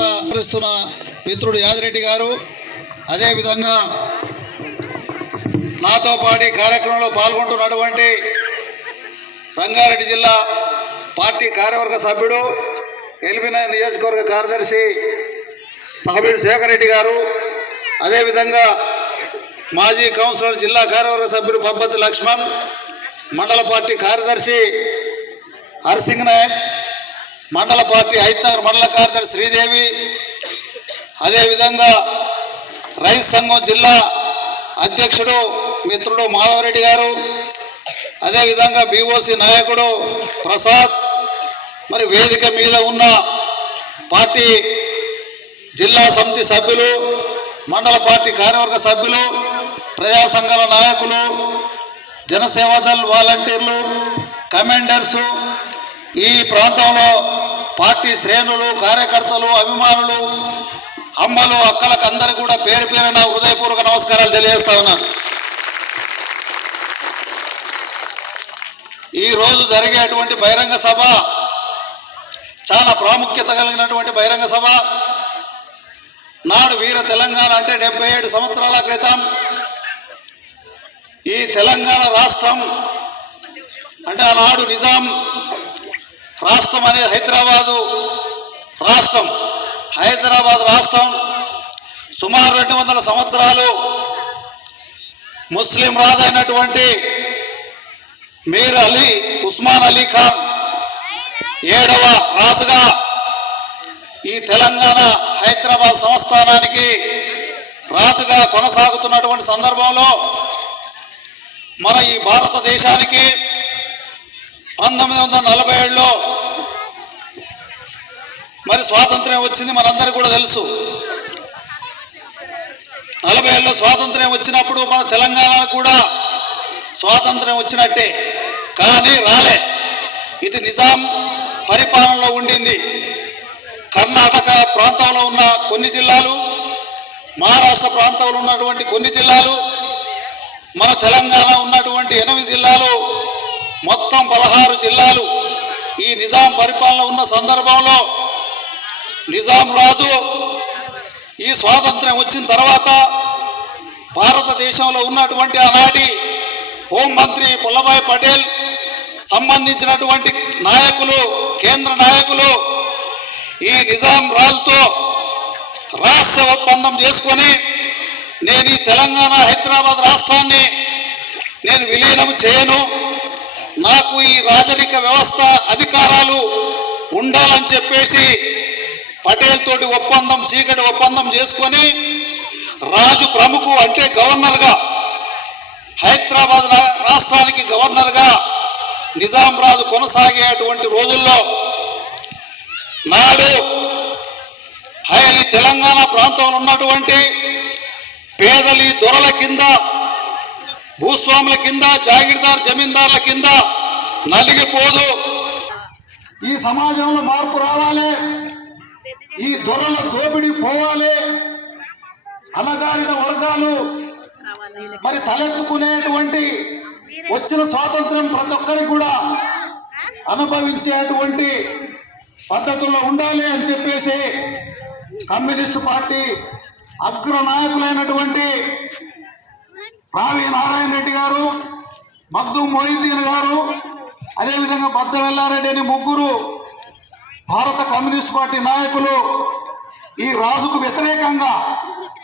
వ్యవస్థ మిత్రుడు యాదిరెడ్డి గారు అదేవిధంగా నాతో పాటు కార్యక్రమంలో పాల్గొంటున్నటువంటి రంగారెడ్డి జిల్లా పార్టీ కార్యవర్గ సభ్యుడు ఎల్బిన నియోజకవర్గ కార్యదర్శి సభ్యుడు శేఖర్ రెడ్డి గారు అదేవిధంగా మాజీ కౌన్సిలర్ జిల్లా కార్యవర్గ సభ్యుడు పంపతి లక్ష్మణ్ మండల పార్టీ కార్యదర్శి హర్సింగ్ నాయక్ మండల పార్టీ హైతనగర్ మండల కార్యదర్శి శ్రీదేవి అదేవిధంగా రైతు సంఘం జిల్లా అధ్యక్షుడు మిత్రుడు మాధవరెడ్డి గారు అదేవిధంగా బీఓసి నాయకుడు ప్రసాద్ మరి వేదిక మీద ఉన్న పార్టీ జిల్లా సమితి సభ్యులు మండల పార్టీ కార్యవర్గ సభ్యులు ప్రజా సంఘాల నాయకులు జనసేవాదళ వాలంటీర్లు కమాండర్సు ఈ ప్రాంతంలో పార్టీ శ్రేణులు కార్యకర్తలు అభిమానులు అమ్మలు అక్కలకు అందరికి కూడా పేరు పేరున హృదయపూర్వక నమస్కారాలు తెలియజేస్తా ఉన్నాను. ఈ రోజు జరిగేటువంటి బహిరంగ సభ చాలా ప్రాముఖ్యత కలిగినటువంటి బహిరంగ సభ. నాడు వీర తెలంగాణ అంటే డెబ్బై ఏడు సంవత్సరాల క్రితం ఈ తెలంగాణ రాష్ట్రం అంటే ఆనాడు నిజాం రాష్ట్రం అనేది హైదరాబాదు రాష్ట్రం. హైదరాబాద్ రాష్ట్రం సుమారు రెండు వందల సంవత్సరాలు ముస్లిం రాజు అయినటువంటి మీర్ అలీ ఉస్మాన్ అలీ ఖాన్ ఏడవ రాజుగా ఈ తెలంగాణ హైదరాబాద్ సంస్థానానికి రాజుగా కొనసాగుతున్నటువంటి సందర్భంలో మన ఈ భారతదేశానికి పంతొమ్మిది వందల నలభై ఏడులో మరి స్వాతంత్ర్యం వచ్చింది మనందరికీ కూడా తెలుసు. నలభై ఏళ్ళలో స్వాతంత్ర్యం వచ్చినప్పుడు మన తెలంగాణ కూడా స్వాతంత్ర్యం వచ్చినట్టే. కానీ రాలే. ఇది నిజాం పరిపాలనలో ఉండింది. కర్ణాటక ప్రాంతంలో ఉన్న కొన్ని జిల్లాలు మహారాష్ట్ర ప్రాంతంలో ఉన్నటువంటి కొన్ని జిల్లాలు మన తెలంగాణ ఉన్నటువంటి ఎనిమిది జిల్లాలు మొత్తం పదహారు జిల్లాలు ఈ నిజాం పరిపాలన ఉన్న సందర్భంలో నిజాం రాజు ఈ స్వాతంత్ర్యం వచ్చిన తర్వాత భారతదేశంలో ఉన్నటువంటి ఆనాటి హోంమంత్రి పుల్లభాయ్ పటేల్ సంబంధించినటువంటి నాయకులు కేంద్ర నాయకులు ఈ నిజాం రాజుతో రాష్ట్ర ఒప్పందం చేసుకొని నేను ఈ తెలంగాణ హైదరాబాద్ రాష్ట్రాన్ని నేను విలీనం చేయను. నాకు ఈ రాజరిక వ్యవస్థ అధికారాలు ఉండాలని చెప్పేసి పటేల్ తోటి ఒప్పందం చీకటి ఒప్పందం చేసుకొని రాజు ప్రముఖు అంటే గవర్నర్గా హైదరాబాద్ రాష్ట్రానికి గవర్నర్గా నిజాం రాజు కొనసాగేటువంటి రోజుల్లో నాడు తెలంగాణ ప్రాంతంలో ఉన్నటువంటి పేదలి దొరల కింద భూస్వాముల కింద జాగీర్దార్ జమీందార్ల కింద నలిగిపోదు. ఈ సమాజంలో మార్పు రావాలి. ఈ దొరల దోపిడీ పోవాలి. అనగారిన వర్గాలు మరి తలెత్తుకునేటువంటి వచ్చిన స్వాతంత్రం ప్రతి ఒక్కరికి కూడా అనుభవించేటువంటి పద్ధతుల్లో ఉండాలి అని చెప్పేసి కమ్యూనిస్టు పార్టీ అగ్ర నాయకులైనటువంటి రావి నారాయణ రెడ్డి గారు మగ్దు మొయిద్దీన్ గారు అదేవిధంగా బద్ద వెల్లారెడ్డి అని ముగ్గురు భారత కమ్యూనిస్ట్ పార్టీ నాయకులు ఈ రాజుకు వ్యతిరేకంగా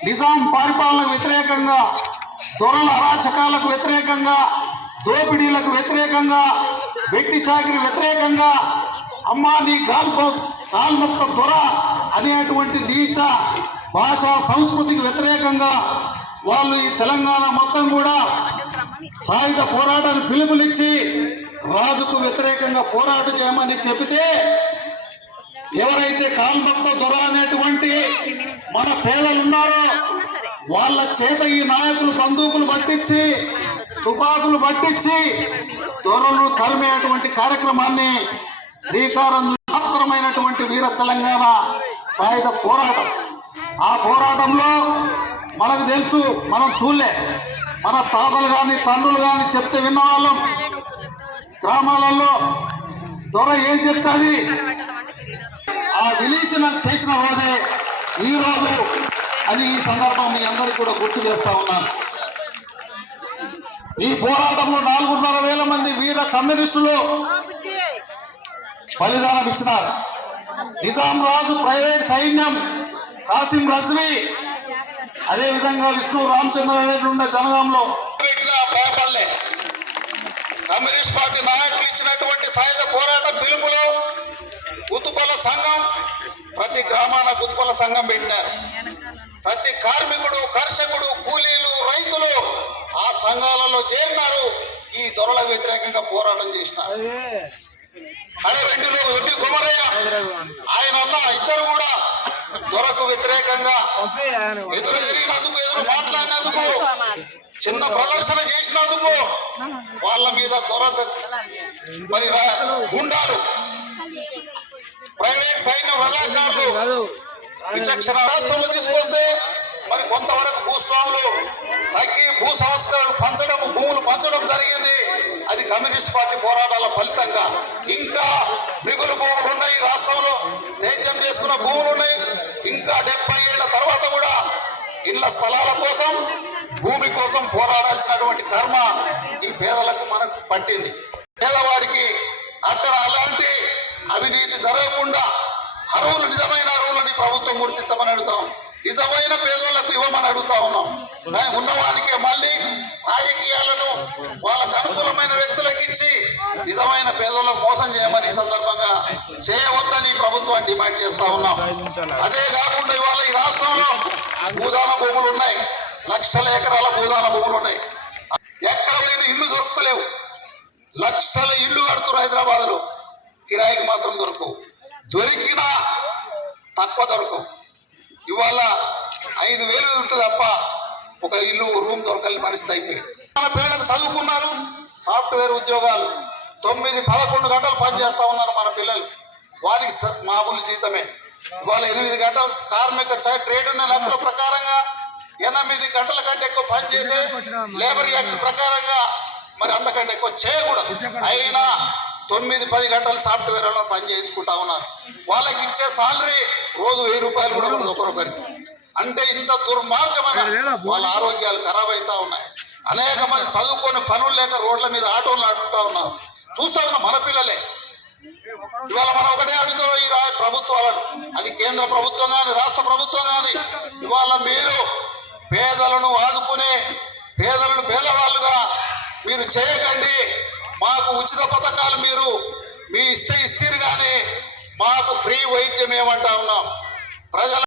నిజాం పరిపాలనకు వ్యతిరేకంగా దొరల అరాచకాలకు వ్యతిరేకంగా దోపిడీలకు వ్యతిరేకంగా వెట్టి చాకిరి వ్యతిరేకంగా అమ్మా నీ గాల్ప కాల్మొక్క దొర అనేటువంటి నీచ భాషా సంస్కృతికి వ్యతిరేకంగా వాళ్ళు ఈ తెలంగాణ మొత్తం కూడా సాయుధ పోరాటానికి పిలుపునిచ్చి రాజుకు వ్యతిరేకంగా పోరాటం చేయమని చెబితే ఎవరైతే కాల్మక్త దొర అనేటువంటి మన పేదలు ఉన్నారో వాళ్ళ చేత ఈ నాయకులు బందూకులు పట్టించి తుపాకులు పట్టించి దొరలు తరిమేటువంటి కార్యక్రమాన్ని శ్రీకారం మాత్రమైనటువంటి వీర తెలంగాణ సాయుధ పోరాటం. ఆ పోరాటంలో మనకు తెలుసు మనం చూడలే. మన తాతలు కానీ తండ్రులు కానీ చెప్తే విన్నవాళ్ళం. గ్రామాలలో దొర ఏం చెప్తాది? ఆ విలీనం చేసిన రోజే ఈ రోజు అని ఈ సందర్భం మీ అందరికీ కూడా గుర్తు చేస్తా ఉన్నాను. ఈ పోరాటంలో నాలుగున్నర వేల మంది వీర కమ్యూనిస్టులు బలిదానం ఇచ్చినారు. నిజాం రాజు ప్రైవేట్ సైన్యం కాసిం రజ్వీ అదే విధంగా విష్ణు రామచంద్రారెడ్డి ఉన్న జనగాంలో పెట్టిన పేపర్లే. కమ్యూనిస్ట్ పార్టీ నాయకులు ఇచ్చినటువంటి సాయుధ పోరాట పిలుపులో గుత్తుపల్ల సంఘం ప్రతి గ్రామాన గుత్తుపల్ల సంఘం పెట్టినారు. ప్రతి కార్మికుడు కర్షకుడు కూలీలు రైతులు ఆ సంఘాలలో చేరినారు. ఈ దొరల వ్యతిరేకంగా పోరాటం చేసినారు. అదే రెండులో రెడ్డి కుమరయ్య. ఆయన అన్న ఇద్దరు కూడా దొరకు వ్యతిరేకంగా ఎదురు తిరిగినందుకు ఎదురు మాట్లాడినందుకు చిన్న ప్రదర్శన చేసినందుకు వాళ్ళ మీద దొర మరి గుండాలు. ప్రైవేట్ సైన్యం రజాకారులు విచక్షణ రాష్ట్రంలో తీసుకొస్తే మరి కొంతవరకు భూస్వాములు తగ్గి భూ సంస్కరణలు పంచడం భూములు పంచడం జరిగింది. అది కమ్యూనిస్ట్ పార్టీ పోరాటాల ఫలితంగా. ఇంకా మిగులు భూములు ఉన్నాయి రాష్ట్రంలో. సేద్యం చేసుకున్న భూములు ఉన్నాయి. స్థలాల కోసం భూమి కోసం పోరాడాల్సినటువంటి కర్మ ఈ పేదలకు మనకు పట్టింది. పేదవాడికి అక్కడ అలాంటి అవినీతి జరగకుండా అరువులు నిజమైన అరువులని ప్రభుత్వం గుర్తించమని అడుగుతాం నిజమైన పేదోళ్ళకు ఇవ్వమని అడుగుతా ఉన్నాం. కానీ ఉన్నవానికి మళ్ళీ రాజకీయాలను వాళ్ళకు అనుకూలమైన వ్యక్తులకు ఇచ్చి నిజమైన పేదోళ్ళకు మోసం చేయమని సందర్భంగా చేయవద్దని ప్రభుత్వం డిమాండ్ చేస్తా ఉన్నాం. అదే కాకుండా ఇవాళ ఈ రాష్ట్రంలో భూదాన భూములు ఉన్నాయి. లక్షల ఎకరాల భూదాన భూములు ఉన్నాయి. ఎక్కడ పోయిన ఇల్లు దొరకలేవు లక్షల ఇల్లు కడుతున్నారు హైదరాబాద్లో కిరాయికి మాత్రం దొరకవు. దొరికినా తక్కువ దొరకవు. ఇవాళ ఐదు వేలు ఉంటుంది తప్ప ఒక ఇల్లు రూమ్ దొరకని పరిస్థితి అయిపోయింది. మన పిల్లలకు చదువుకున్నారు సాఫ్ట్వేర్ ఉద్యోగాలు తొమ్మిది పదకొండు గంటలు పనిచేస్తూ ఉన్నారు మన పిల్లలు. వారికి మామూలు జీతమే. ఇవాళ ఎనిమిది గంటలు కార్మిక చ- ట్రేడ్ ఉన్న లెక్కల ప్రకారంగా ఎనిమిది గంటల కంటే ఎక్కువ పని చేసే లేబర్ యాక్ట్ ప్రకారంగా మరి అంతకంటే ఎక్కువ చేయకూడదు. అయినా తొమ్మిది పది గంటలు సాఫ్ట్వేర్లో పని చేయించుకుంటా ఉన్నారు. వాళ్ళకి ఇచ్చే సాలరీ రోజు వెయ్యి రూపాయలు కూడా ఉండదు ఒకరొకరికి అంటే ఇంత దుర్మార్గమైన వాళ్ళ ఆరోగ్యాలు ఖరాబ్ అవుతా ఉన్నాయి. అనేక మంది చదువుకొని పనులు లేక రోడ్ల మీద ఆటోలు నడుపుతా ఉన్నారు. చూస్తా ఉన్నాం మన పిల్లలే. ఇవాళ మనం ఒకటే అడుగుతున్నాం ఈ రా- ప్రభుత్వాలను. అది కేంద్ర ప్రభుత్వం కానీ రాష్ట్ర ప్రభుత్వం కానీ ఇవాళ మీరు పేదలను ఆదుకునే పేదలను పేదవాళ్ళుగా మీరు చేయకండి. మాకు ఉచిత పథకాలు మీరు మీ ఇస్తే ఇస్తారు కానీ మాకు ఫ్రీ వైద్యం ఏమంటా ఉన్నాం? ప్రజల